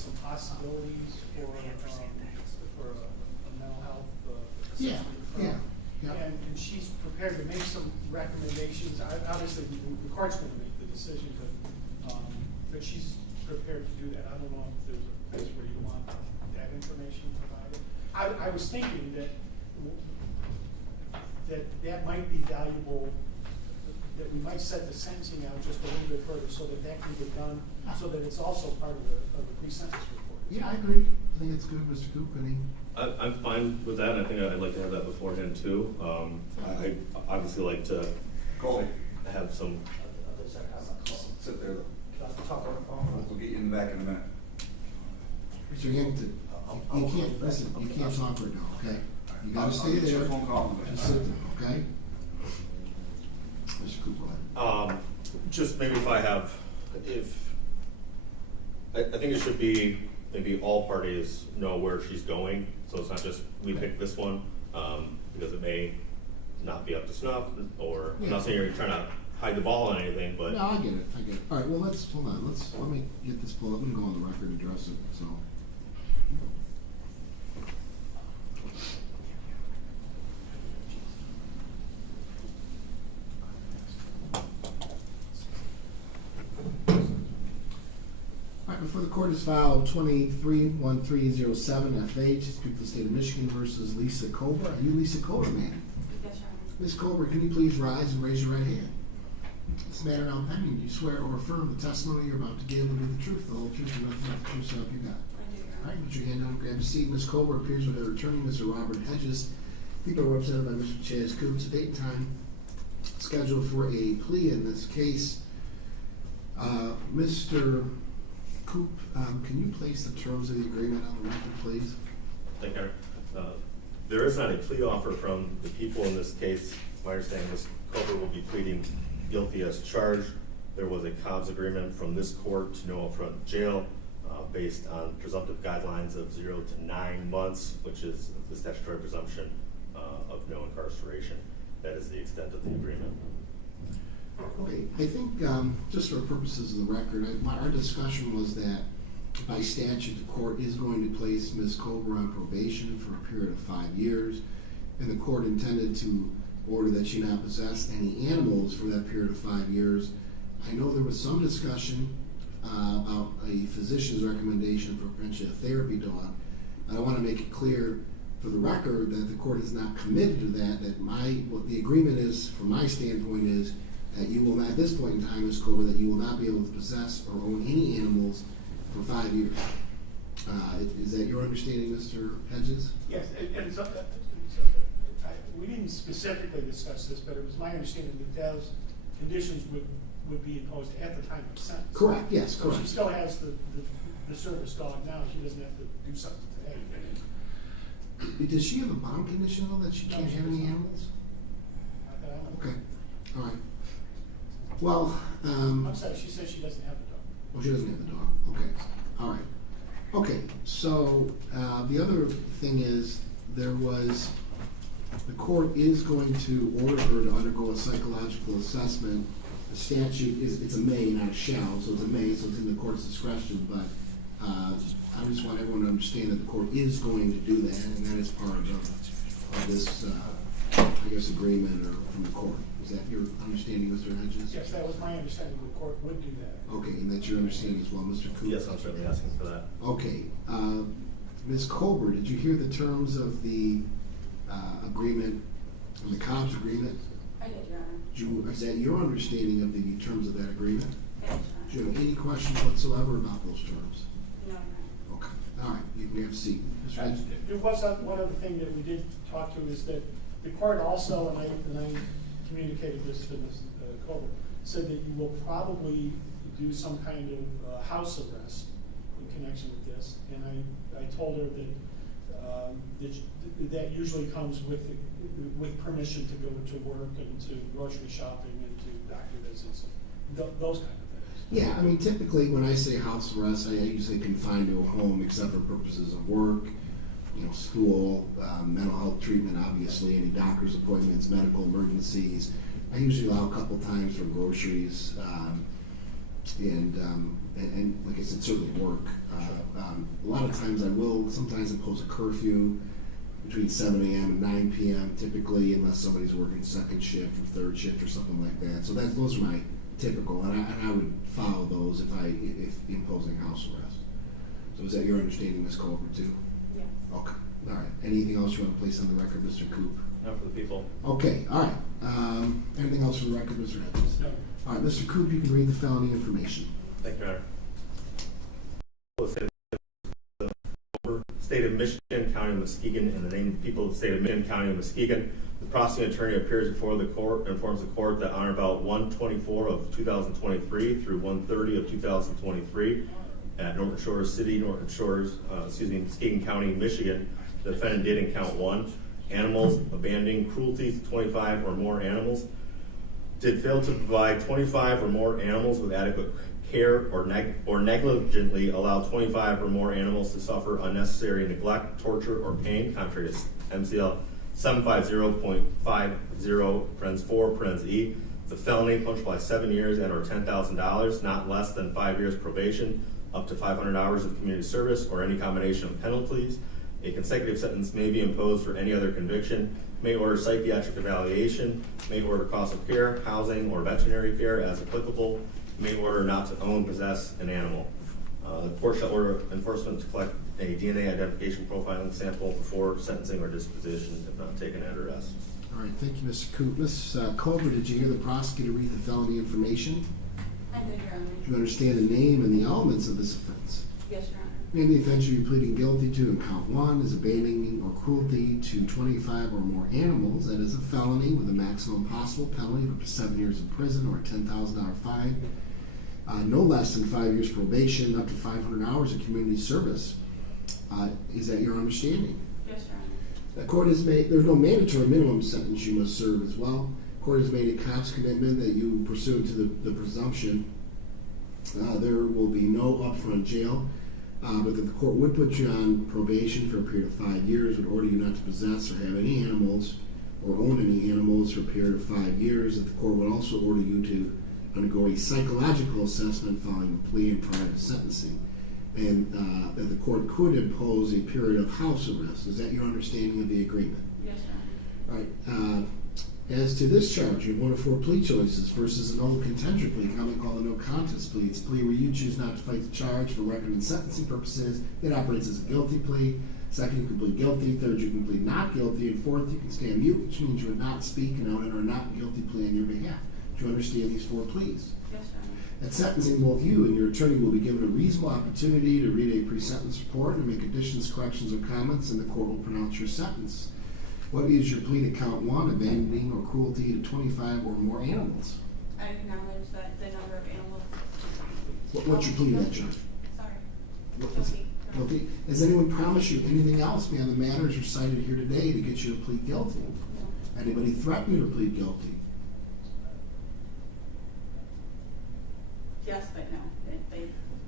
some possibilities for a mental health Yeah, assessment. yeah. And she's prepared to make some recommendations. Obviously, the court's going to make the decision, but she's prepared to do that. I don't know if there's a place where you want that information provided. I was thinking that might be valuable, that we might set the sentencing out just a little bit further so that can get done, so that it's also part of the pre-sentence report. Yeah, I agree. I think it's good, Mr. Coop. Any? I'm fine with that. I think I'd like to have that beforehand too. I obviously like to have some. Sit there. Talk on the phone. We'll get you in the back in a minute. Mr. Yankton, you can't, listen, you can't talk right now, okay? You gotta stay I'll get there. your phone call in a minute. Just sit there, okay? Mr. Coop, go ahead. Just maybe I think it should be maybe all parties know where she's going, so it's not just we pick this one, because it may not be up to snuff, or I'm not saying you're trying to hide the ball on anything, but. No, I get it, All right, well, hold on, let me get this pulled up. I'm gonna go on the record and address it, so. Before the court is filed 23-1307 FH, speak to the state of Michigan versus Lisa Cober. Are you Lisa Cober, ma'am? Yes, Your Honor. Ms. Cober, can you please rise and raise your right hand? This matter now pending. Do you swear or affirm the testimony you're about to give will be the truth, the whole truth, and nothing but the truth, so help you God? I do, Your All Honor. right, put your hand down, grab a seat. Ms. Cober appears with her attorney, Mr. Robert Hedges. People are represented by Mr. Chaz Coops. A date and time scheduled for a plea in this case. Mr. Coop, can you place the terms of the agreement on the record, please? Thank you. There is not a plea offer from the people in this case. It's my understanding Ms. Cober will be pleading guilty as charged. There was a Cobb's agreement from this court to no upfront jail based on presumptive guidelines of 0 to 9 months, which is the statutory presumption of no incarceration. That is the extent of the agreement. Okay, I think just for purposes of the record, our discussion was that by statute, the court is going to place Ms. Cober on probation for a period of 5 years, and the court intended to order that she not possess any animals for that period of 5 years. I know there was some discussion about a physician's recommendation for potentially a therapy dog. I want to make it clear for the record that the court is not committed to that, what the agreement is, from my standpoint, is that you will not, at this point in time, Ms. Cober, that you will not be able to possess or own any animals for 5 years. Is that your understanding, Mr. Hedges? Yes, and we didn't specifically discuss this, but it was my understanding that those conditions would be imposed at the time of sentence. Correct, yes, So correct. she still has the service dog now, she doesn't have to do something today. Does she have a bond condition, though, that she No, can't she have does any not. animals? Not that I know of. Okay, all right. Well, I'm sorry, she says she doesn't have a dog. well, she doesn't have the dog. Okay, all right. Okay, so the other thing is, the court is going to order her to undergo a psychological assessment. The statute it's a may, not a shall, so it's a may, so it's in the court's discretion, but I just want everyone to understand that the court is going to do that, and that is part of this, I guess, agreement or from the court. Is that your understanding, Mr. Hedges? Yes, that was my understanding, the court would do that. Okay, and that's your understanding as well, Mr. Cooper? Yes, I'm certainly asking for that. Okay, Ms. Cober, did you hear the terms of the agreement, the Cobb's agreement? I did, Your Honor. Is that your understanding of the terms of that agreement? Yes, Do Your you Honor. have any questions whatsoever about those terms? No, Your Honor. Okay, all right, you can have a seat. Mr. Hedges? There was one other thing that we did talk to is that the court also, and I communicated this to Ms. Cober, said that you will probably do some kind of house arrest in connection with this, and I told her that that usually comes with permission to go to work and to grocery shopping and to doctor visits, those kind of things. Yeah, I mean, typically when I say house arrest, I usually confine to a home except for purposes of work, school, mental health treatment, obviously, any doctor's appointments, medical emergencies. I usually allow a couple times for groceries, and like I said, certainly work. A lot of times sometimes impose a curfew between 7 a.m. and 9 p.m. typically, unless somebody's working second shift or third shift or something like that. So those are my typical, and I would follow those if imposing house arrest. So is that your understanding, Ms. Cober, too? Yes. Okay, all right. Anything else you want to place on the record, Mr. Coop? Not for the people. Okay, all right. Anything else for the record, Mr. Hedges? No. All right, Mr. Coop, you can read the felony information. Thank you, Your Honor. State of Michigan, County of Muskegon, in the name of the people of the state of Michigan, County of Muskegon, the prosecuting attorney appears before the court and informs the court that on or about 1/24 of 2023 through 1/30 of 2023 at Norton Shores City, Muskegon County, Michigan, the defendant did in count 1, animals, abandoning cruelty to 25 or more animals, did fail to provide 25 or more animals with adequate care or negligently allow 25 or more animals to suffer unnecessary neglect, torture, or pain, contrary to MCL 750.50(4)(e). It's a felony punishable by 7 years and or $10,000, not less than 5 years probation, up to 500 hours of community service, or any combination of penalties. A consecutive sentence may be imposed for any other conviction, may order psychiatric evaluation, may order cost of care, housing, or veterinary care as applicable, may order not to own, possess an animal. The court shall order enforcement to collect a DNA identification profiling sample before sentencing or disposition if not taken at arrest. All right, thank you, Mr. Coop. Ms. Cober, did you hear the prosecutor read the felony information? I did, Your Honor. Do you understand the name and the elements of this offense? Yes, Your Honor. Name the offense you're pleading guilty to in count 1 is abandoning or cruelty to 25 or more animals. That is a felony with a maximum possible penalty of up to 7 years in prison or a $10,000 fine. No less than 5 years probation, up to 500 hours of community service. Is that your understanding? Yes, Your Honor. The court has made, there's no mandatory minimum sentence you must serve as well. The court has made a cop's commitment that you, pursuant to the presumption, there will be no upfront jail, but that the court would put you on probation for a period of 5 years, would order you not to possess or have any animals or own any animals for a period of 5 years, that the court would also order you to undergo a psychological assessment following the plea and prior to sentencing, and that the court could impose a period of house arrest. Is that your understanding of the agreement? Yes, Your Honor. All right. As to this charge, you have 1 of 4 plea choices versus an old contender plea, commonly called a no contest plea. It's a plea where you choose not to fight the charge for record and sentencing purposes. It operates as a guilty plea. Second, you can plead guilty. Third, you can plead not guilty. And fourth, you can stand mute, which means you would not speak and own it or not guilty plea on your behalf. Do you understand these 4 pleas? Yes, Your Honor. At sentencing, both you and your attorney will be given a reasonable opportunity to read a pre-sentence report and make additions, corrections, or comments, and the court will pronounce your sentence. What is your plea to count 1, abandoning or cruelty to 25 or more animals? I acknowledge that the number of animals. What's your plea to that, Judge? Sorry. Guilty. Guilty. Has anyone promised you anything else beyond the matters recited here today to get you to plead guilty? No. Anybody threaten you to plead guilty? Yes, but no.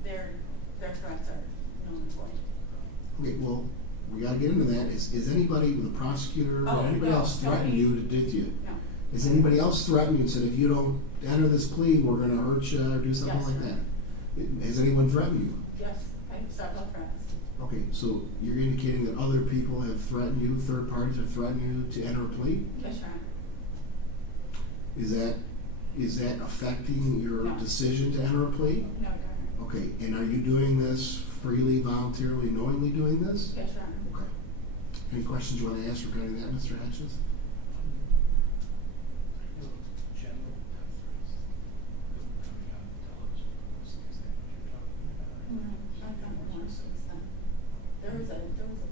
Their threats are null and void. Okay, well, we gotta get into that. Is anybody, the prosecutor Oh, or anybody no, else threaten nobody. you to did you? No. Has anybody else threatened you and said, if you don't enter this plea, we're gonna hurt you or do something Yes. like that? Has anyone threatened you? Yes, I have several threats. Okay, so you're indicating that other people have threatened you, third parties have threatened you to enter a plea? Yes, Your Honor. Is that affecting your No. decision to enter a plea? No, Your Honor. Okay, and are you doing this freely, voluntarily, knowingly doing this? Yes, Your Honor. Okay. Any questions you want to ask regarding that, Mr. Hedges? General death threats coming out on television, those things that you're talking about. I've got one since then. There was a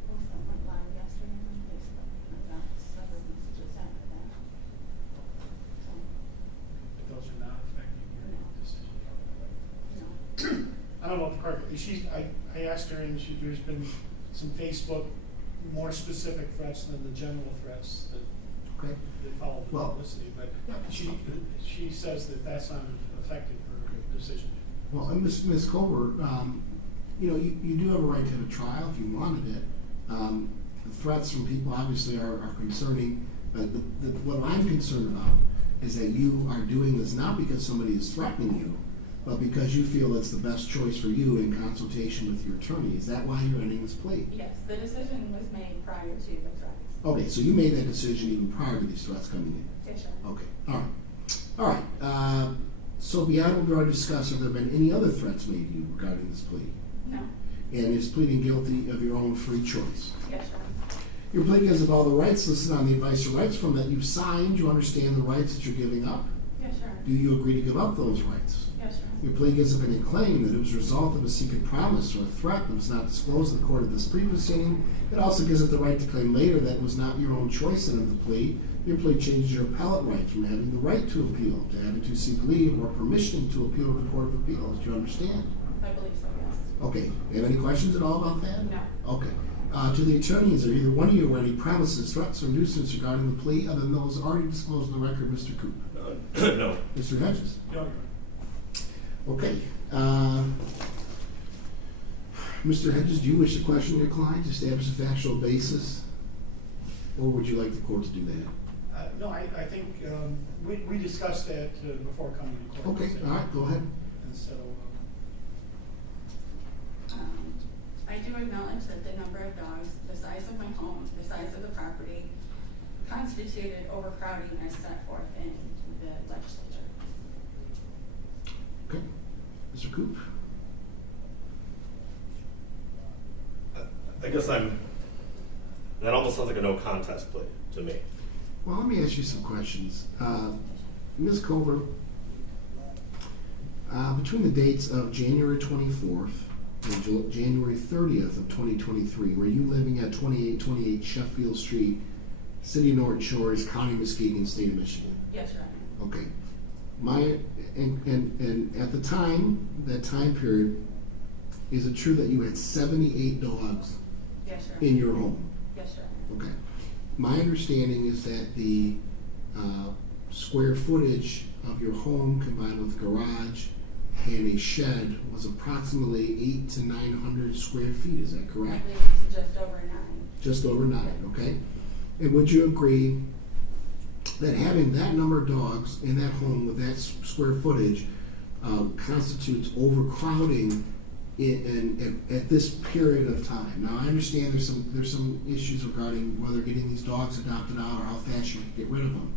post that went live yesterday on Facebook. I got several messages after that. So, But those are not affecting your decision. no. I don't know if the card, I asked her and there's been some Facebook more specific threats than the general threats that Okay. follow the Well, publicity, but she says that that's not affecting her decision. Well, and Ms. Cober, you do have a right to have a trial if you wanted it. The threats from people obviously are concerning, but what I'm concerned about is that you are doing this not because somebody is threatening you, but because you feel it's the best choice for you in consultation with your attorney. Is that why you're ending this plea? Yes, the decision was made prior to the threats. Okay, so you made that decision even prior to these threats coming in? Yes, Your Honor. Okay, all right. So beyond what we already discussed, have there been any other threats made to you regarding this plea? No. And is pleading guilty of your own free choice? Yes, Your Honor. Your plea gives of all the rights listed on the advice of rights form that you've signed. You understand the rights that you're giving up? Yes, Your Honor. Do you agree to give up those rights? Yes, Your Honor. Your plea gives up any claim that it was a result of a secret promise or a threat that was not disclosed in the court of this plea proceeding. It also gives it the right to claim later that it was not your own choice in the plea. Your plea changes your appellate right from having the right to appeal to having to seek leave or permission to appeal to the Court of Appeals. Do you understand? I believe so, yes. Okay. Do you have any questions at all about that? No. Okay. To the attorneys, are either one of you aware of any promises, threats, or nuisance regarding the plea other than those already disclosed in the record, Mr. Coop? No. Mr. Hedges? No, Your Honor. Okay. Mr. Hedges, do you wish to question your client to establish a factual basis? Or would you like the court to do that? No, I think we discussed that before coming to court. Okay, all right, go ahead. And so, I do acknowledge that the number of dogs, the size of my home, the size of the property constituted overcrowding as set forth in the legislature. Okay. Mr. Coop? I guess that almost sounds like a no contest plea to me. Well, let me ask you some questions. Ms. Cober, between the dates of January 24th and January 30th of 2023, were you living at 2828 Sheffield Street, City of Norton Shores, County Muskegon, State of Michigan? Yes, Your Honor. Okay. And at the time, that time period, is it true that you had 78 dogs Yes, Your Honor. in your home? Yes, Your Honor. Okay. My understanding is that the square footage of your home combined with garage and a shed was approximately 800 to 900 square feet. Is that I correct? believe it's just over 9. Just over 9, okay? And would you agree that having that number of dogs in that home with that square footage constitutes overcrowding at this period of time? Now, I understand there's some issues regarding whether getting these dogs adopted out or how fast you can get rid of them.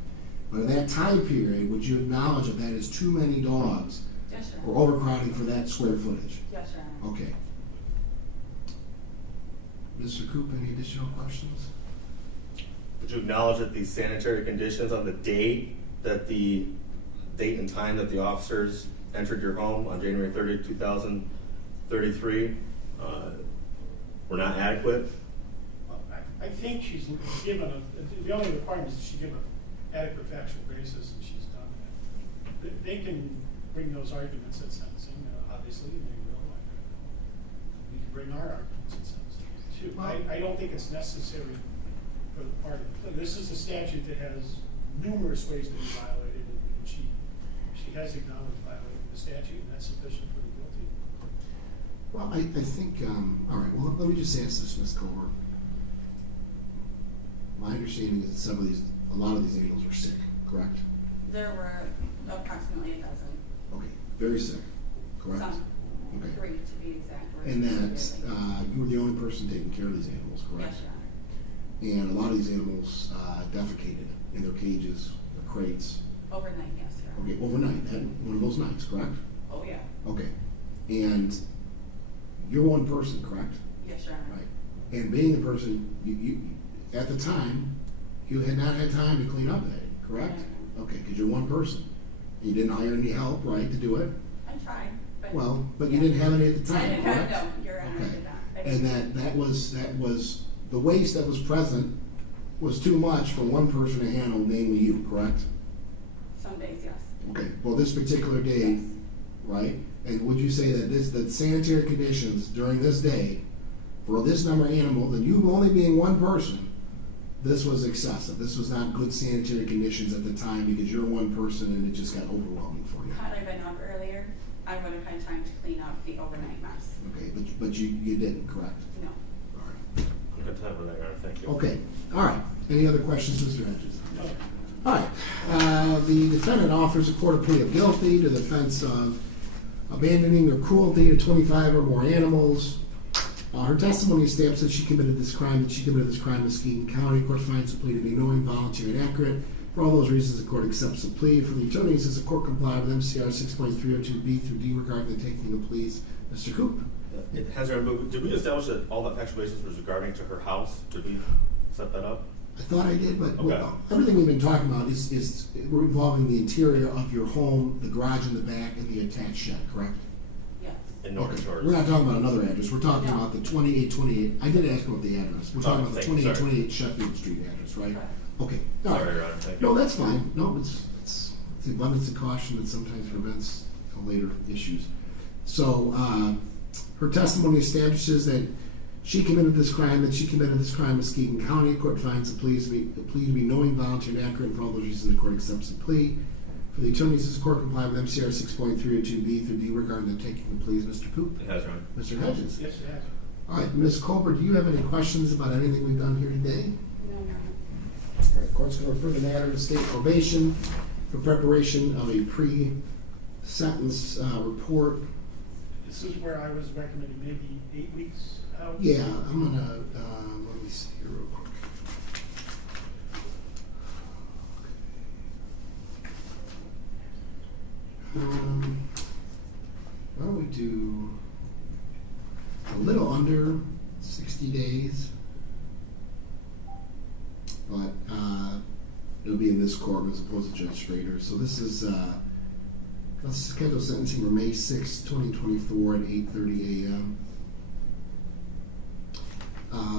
But at that time period, would you acknowledge that that is too many dogs Yes, Your or Honor. overcrowding for that square footage? Yes, Your Honor. Okay. Mr. Coop, any additional questions? Would you acknowledge that these sanitary conditions on the date and time that the officers entered your home on January 30th, 2033 were not adequate? I think she's given the only requirement is that she give an adequate factual basis, and she's done that. They can bring those arguments at sentencing, obviously, and they will. We can bring our arguments at sentencing too. I don't think it's necessary for the party. This is a statute that has numerous ways to be violated, and she has acknowledged violating the statute, and that's sufficient for the guilty. Well, I think, all right, well, let me just ask this, Ms. Cober. My understanding is that a lot of these animals were sick, correct? There were approximately 12. Okay, very sick, correct? Some. Okay. 3 to be exact. And that you were the only person taking care of these animals, correct? Yes, Your Honor. And a lot of these animals defecated in their cages, their crates. Overnight, yes, Your Honor. Okay, overnight, that one of those nights, correct? Oh, yeah. Okay, and you're one person, correct? Yes, Your Honor. Right. And being a person, you at the time, you had not had time to clean up that, correct? Yeah. Okay, because you're one person. You didn't hire any help, right, to do it? I tried, but. Well, but you yeah. didn't have any at the I time, didn't correct? have, no, Your Honor, I Okay. did not. I And didn't. that was the waste that was present was too much for one person to handle, namely you, correct? Some days, yes. Okay, well, this particular day, Yes. right? And would you say that that sanitary conditions during this day, for this number of animals, and you only being one person, this was excessive? This was not good sanitary conditions at the time because you're one person and it just got overwhelming for you? Had I been up earlier, I would have had time to clean up the overnight mess. Okay, but you didn't, correct? No. All right. I'm good time with that, Your Honor. Thank you. Okay, all right. Any other questions, Mr. Hedges? No. All right. The defendant offers a court a plea of guilty to the offense of abandoning or cruelty to 25 or more animals. Her testimony established that she committed this crime, in Muskegon County. Court finds the plea to be knowing, voluntary, and accurate. For all those reasons, the court accepts the plea. For the attorneys, does the court comply with MCR 6.302B through D regarding the taking of pleas? Mr. Coop? It has, did we establish that all that factual basis was regarding to her house? Did we set that up? I thought I did, but Okay. everything we've been talking about is we're involving the interior of your home, the garage in the back, and the attached shed, correct? Yes. In Norton Okay. Shores? We're not talking about another address. We're talking No. about the 2828. I did ask about the address. We're talking about the thank you, sorry. 2828 Sheffield Street address, right? Correct. Okay. All right. Sorry, Your Honor, thank you. No, that's fine. No, it's the abundance of caution that sometimes prevents later issues. So, her testimony establishes that she committed this crime in Muskegon County. Court finds the plea to be knowing, voluntary, and accurate. And for all those reasons, the court accepts the plea. For the attorneys, does the court comply with MCR 6.302B through D regarding the taking the pleas? Mr. Coop? It has, Your Honor. Mr. Hedges? Yes, it has. All right, Ms. Colbert, do you have any questions about anything we've done here today? No, Your Honor. All right, court's going to refer the matter to state probation for preparation of a pre-sentence report. This is where I was recommending maybe 8 weeks out. Yeah, I'm gonna, let me see here real quick. Why don't we do a little under 60 days? But, it'll be in this court as opposed to Judge Schrader. So this is, let's schedule sentencing for May 6, 2024 at 8:30 a.m.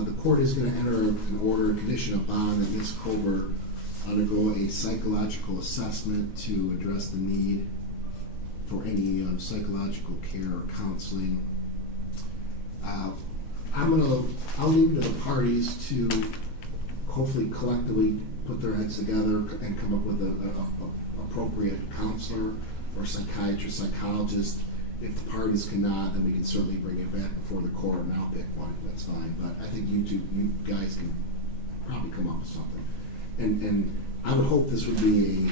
The court is going to enter an order, a condition of bond that Ms. Cober undergo a psychological assessment to address the need for any psychological care or counseling. I'll leave it to the parties to hopefully collectively put their heads together and come up with an appropriate counselor or psychiatrist, psychologist. If the parties cannot, then we can certainly bring it back before the court and I'll pick one, that's fine. But I think you guys can probably come up with something. And I would hope this would be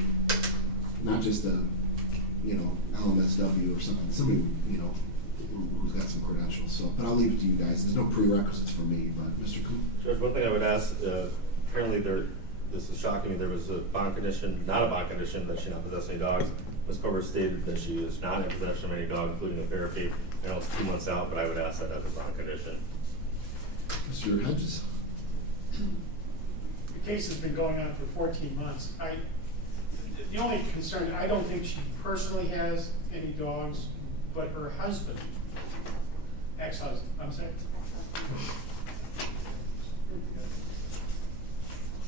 not just a, LMSW or somebody, who's got some credentials. So, but I'll leave it to you guys. There's no prerequisites for me, but Mr. Coop? Judge, one thing I would ask, apparently this is shocking me, there was a bond condition, not a bond condition, that she not possess any dogs. Ms. Cober stated that she is not in possession of any dog, including a therapy. I know it's 2 months out, but I would ask that as a bond condition. Mr. Hedges? The case has been going on for 14 months. The only concern, I don't think she personally has any dogs, but her husband, ex-husband, I'm sorry.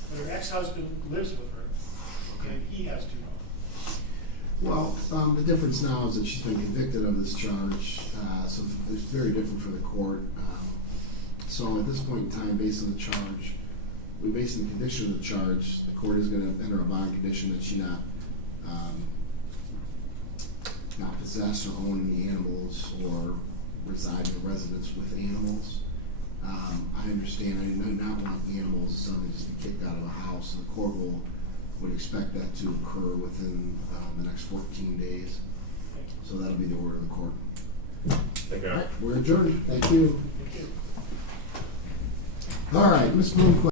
But her ex-husband lives with her, and he has 2 dogs. Well, the difference now is that she's been convicted of this charge, so it's very different for the court. So at this point in time, based on the charge, based on the condition of the charge, the court is going to enter a bond condition that she not possess or own any animals or reside in a residence with animals. I understand, I do not want animals suddenly just be kicked out of a house, so the court would expect that to occur within the next 14 days. So that'll be the order of the court. Thank you, Your All Honor. right, we're adjourned. Thank you. Thank you. All right, Ms. Bloom.